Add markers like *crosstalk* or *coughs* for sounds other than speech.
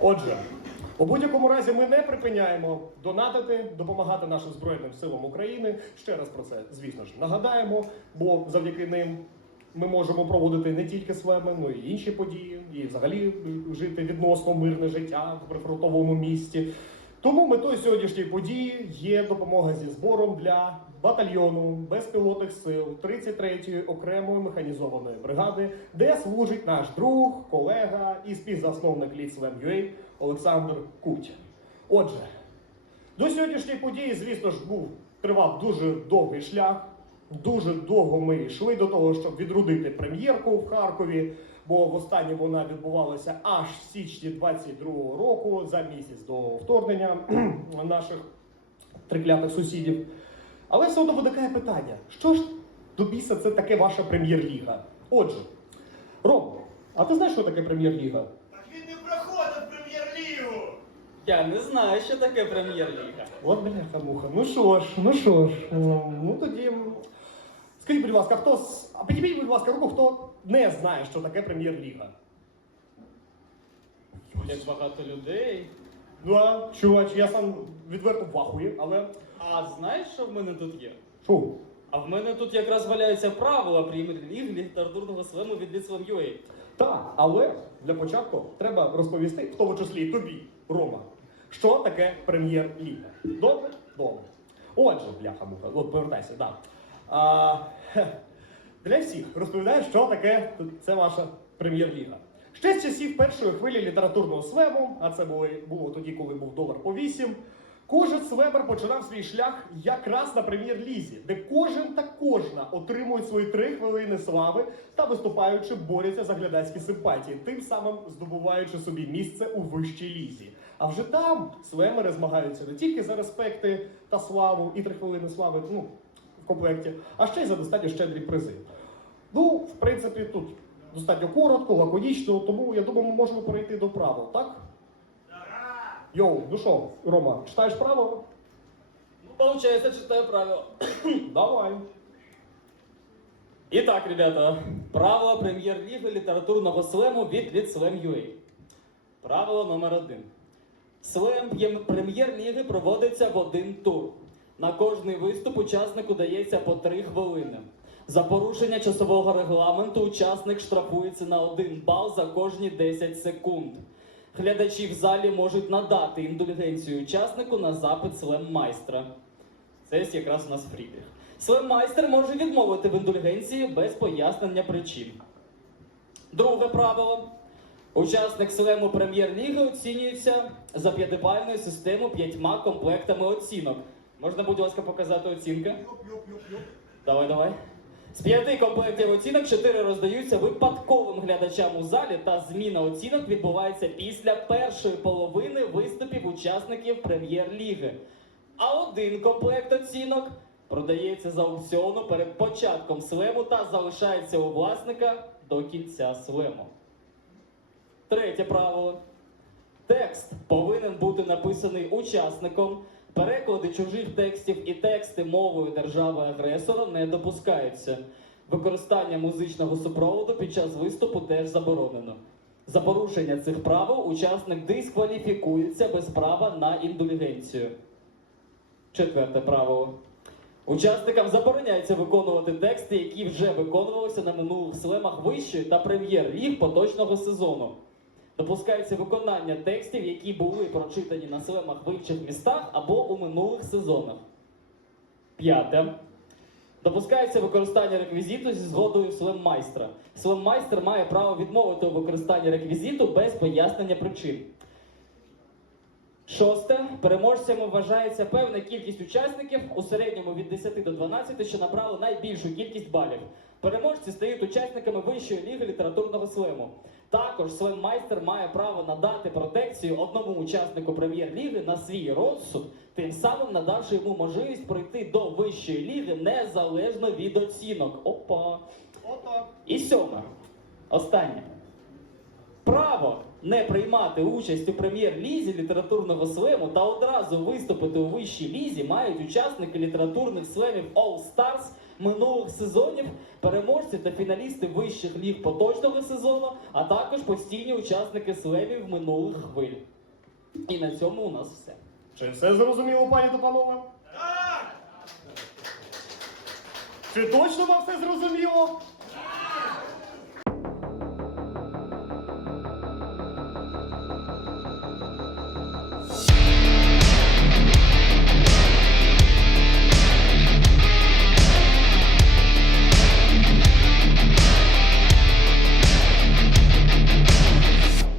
Отже, у будь-якому разі ми не припиняємо донатити, допомагати нашим Збройним силам України. Ще раз про це, звісно ж, нагадаємо, бо завдяки ним ми можемо проводити не тільки свеми, але й інші події, і взагалі жити відносно мирне життя в прифронтовому місті. Тому метою сьогоднішньої події є допомога зі збором для батальйону безпілотних сил 33-ї окремої механізованої бригади, де служить наш друг, колега і співзасновник Ліцвем.UA Олександр Кутя. Отже, до сьогоднішньої події, звісно ж, був тривав дуже довгий шлях. Дуже довго ми йшли до того, щоб відродити прем'єрку в Харкові, бо востаннє вона відбувалася аж в січні 22-го року, за місяць до вторгнення *clears throat* наших триклятих сусідів. Але все одно виникає питання: що ж до біса це таке ваша прем'єр-ліга? Отже, Ром, а ти знаєш, що таке прем'єр-ліга? Так він не проходив прем'єр-лігу! Я не знаю, що таке прем'єр-ліга. От бляха муха. Ну що ж, ну що ж, ну ну тоді. Скажіть, будь ласка, хто з. А підійміть, будь ласка, руку, хто не знає, що таке прем'єр-ліга. Як багато людей. Ну а чувач, я сам відверто в але. А знаєш, що в мене тут є? Що? А в мене тут якраз валяються правила прем'єр-ліги літературного слему від Ліцвам.UA. Так, але для початку треба розповісти, в тому числі і тобі, Рома, що таке прем'єр-ліга. Добре? Добре. Отже, бляха муха, от повертайся, да. А, для всіх розповідаю, що таке це ваша прем'єр-ліга. Ще з часів першої хвилі літературного свему, а це було, було тоді, коли був долар по 8, Кожен свемер починав свій шлях якраз на прем'єр-лізі, де кожен та кожна отримують свої три хвилини слави та виступаючи борються за глядацькі симпатії, тим самим здобуваючи собі місце у вищій лізі. А вже там свемери змагаються не тільки за респекти та славу і три хвилини слави ну, комплекті, а ще й за достатньо щедрі призи. Ну, в принципі, тут достатньо коротко, лаконічно, тому я думаю, ми можемо перейти до правил, так? Йоу, ну що, Рома, читаєш правила? Ну, получается, читаю правила. *coughs* Давай. Итак, ребята, правила прем'єр-ліги літературного слему від Ліцвем.UA. Правило номер один. Слем прем'єр-ліги проводиться в один тур. На кожний виступ учаснику дається по 3 хвилини. За порушення часового регламенту учасник штрафується на 1 бал за кожні 10 секунд. Глядачі в залі можуть надати індульгенцію учаснику на запит слем-майстра. Це якраз у нас Фрідріх. Слем-майстер може відмовити в індульгенції без пояснення причин. Друге правило. Учасник слему прем'єр-ліги оцінюється за п'ятибальною системою п'ятьма комплектами оцінок. Можна, будь ласка, показати оцінки? Давай, давай. З п'яти комплектів оцінок чотири роздаються випадковим глядачам у залі, та зміна оцінок відбувається після першої половини виступів учасників прем'єр-ліги. А один комплект оцінок продається з аукціону перед початком слему та залишається у власника до кінця слему. Третє правило. Текст повинен бути написаний учасником. Переклади чужих текстів і тексти мовою держави-агресора не допускаються. Використання музичного супроводу під час виступу теж заборонено. За порушення цих правил учасник дискваліфікується без права на індулігенцію. Четверте правило. Учасникам забороняється виконувати тексти, які вже виконувалися на минулих слемах вищої та прем'єр-ліг поточного сезону. Допускається виконання текстів, які були прочитані на слемах в інших містах або у минулих сезонах. П'яте. Допускається використання реквізиту зі згодою слем-майстра. Слем-майстер має право відмовити у використанні реквізиту без пояснення причин. Шосте. Переможцями вважається певна кількість учасників у середньому від 10 до 12, що набрали найбільшу кількість балів. Переможці стають учасниками вищої ліги літературного слему. Також слем-майстер має право надати протекцію одному учаснику прем'єр-ліги на свій розсуд, тим самим надавши йому можливість пройти до вищої ліги незалежно від оцінок. Опа! Отак. І сьоме. Останнє. Право не приймати участь у прем'єр-лізі літературного слему та одразу виступити у вищій лізі мають учасники літературних слемів All Stars минулих сезонів, переможці та фіналісти вищих ліг поточного сезону, а також постійні учасники слемів минулих хвиль. І на цьому у нас все. Чи все зрозуміло, пані та панове? Так! Чи точно вам все зрозуміло?